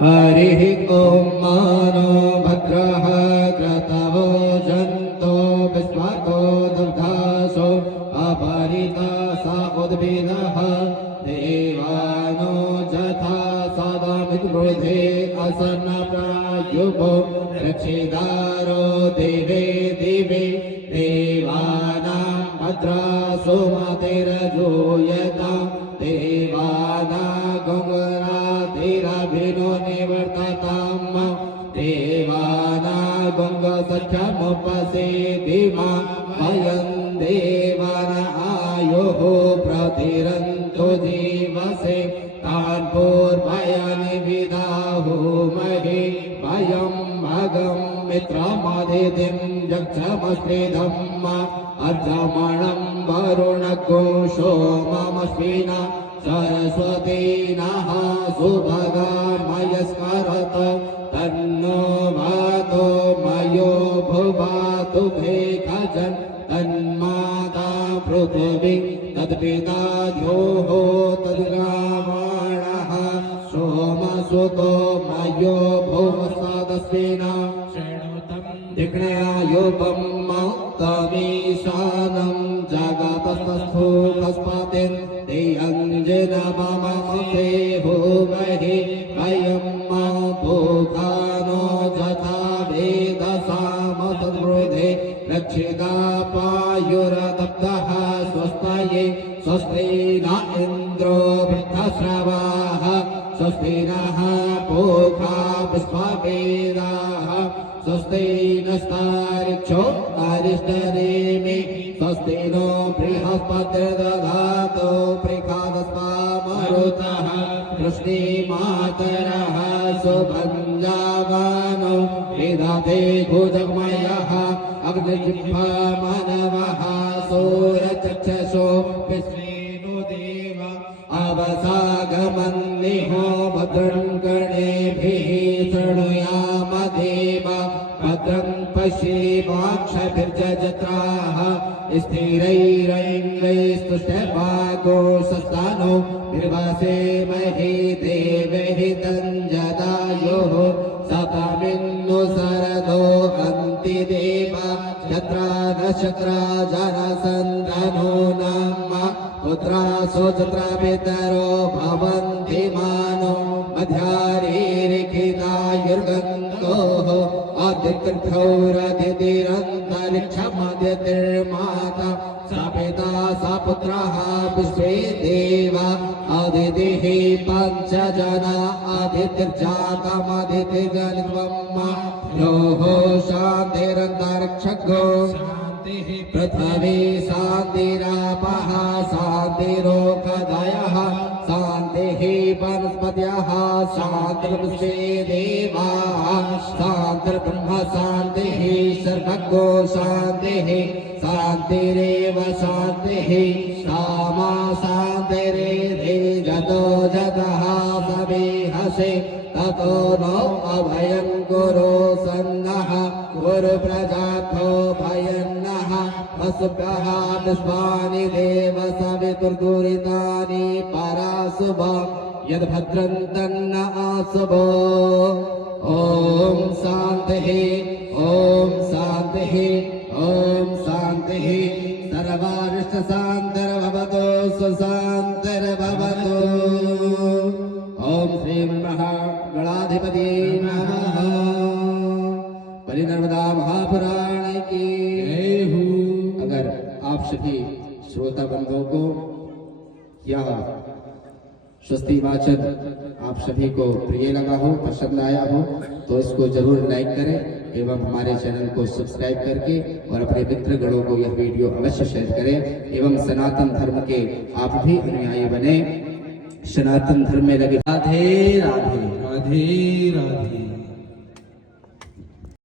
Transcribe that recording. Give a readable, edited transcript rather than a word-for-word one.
हरिः ॐ मानो भद्रः क्रतवो जन्तो विश्वातो दुर्धासो अपरिता सा उद्भिदः देवानो जथा सदामिद्वृधे असन्नप्रायुपो रक्षिदारो दिवे दिवे देवानां भद्रासो मतिरजूयता देवानां गङ्गराधिरभिनो निवर्तताम् देवानां गङ्गसख्यमुपसेदिमा वयं देवान आयुः प्रतिरन्तो जीवसे तान् पूर्वयानि विदाहुमहे वयं भगं मित्रमदितिं जक्षमस्त्रिधम् अर्धमणं वरुणको सोममश्विना सरस्वती नः सुभगा मयस्करत तन्नो वातो मयो भुवातु भेखजन् तन्माता पृथिवी तत्पिता द्योः तद्रावणः सोमसुतो मयो भुवस्तदस्विना दिग्नयायुपं तमीशानं जगतस्तस्थो कस्पतिं देयञ्जनममसे भूमहि वयं भूखानो जथा वेदसामसद्वृधे रक्षिता पायुरतप्तः स्वस्तये स्वस्ति न इन्द्रो वृद्धश्रवाः स्वस्ति नः पूषा विश्ववेदाः स्वस्ति नस्तारिक्षो अरिष्टनेमि स्वस्ति नो बृहस्पतिर्दधातु पृखादस्वा मरुतः वृष्णिमातरः सुभञ्जावानो विदधे भुजगमयः अग्निजिह्वा मानवः सूरचक्षुषो विश्वेनो देव अवसागमन्निहो भद्रं कर्णेभिः शृणुयाम देव भद्रं पश्येमाक्षभिर्जत्राः स्थिरैरैङ्गैस्तुष्टभागोषस्थानो निर्वासेमहि देवहि तञ्जदायुः सतमिन्नु सरदो अन्ति देव यत्रा नक्षत्रा जनसन्धनो नाम पुत्रासो चत्रा पितरो भवन्ति मानो मध्यारेरिखितायुर्गन्तोः आदित्यर्थौरदितिरन्तरिक्षमदितिर्माता सा पिता सा पुत्रः विश्वे देवा अदितिः पञ्चजना अदितिर्जातमदितिर्जनित्वम् योः शान्तिरन्तरिक्षगो पृथिवी शान्तिरापः शान्तिरोगदयः शान्तिः वनस्पतयः शान्तिर्विश्वे देवाः शान्तिर्ब्रह्म शान्तिः सर्वज्ञो शान्तिः शान्तिरेव शान्तिः सामा शान्तिरेधि जतो जतः सविहसे ततो नो अभयं कुरु सन्नः कुरु प्रजाभ्यो भयन्नः वसुभ्यः विश्वानि देव सवितुर्दुरितानि पराशुभ यद्भद्रं तन्न आशुभो ॐ शान्तिः ॐ शान्तिः ॐ शान्तिः सर्वारिष्टशान्तिर्भवतु सुशान्तिर्भवतु ओम श्री महागणाधिपति नमः। परिनर्मदा महापुराण की जय हो। अगर आप सभी श्रोता बंधुओं को यह स्वस्ति वाचन आप सभी को प्रिय लगा हो, पसंद आया हो, तो इसको जरूर लाइक करें एवं हमारे चैनल को सब्सक्राइब करके और अपने मित्र गणों को यह वीडियो अवश्य शेयर करें एवं सनातन धर्म के आप भी अनुयायी बने, सनातन धर्म में लगे। राधे राधे राधे राधे।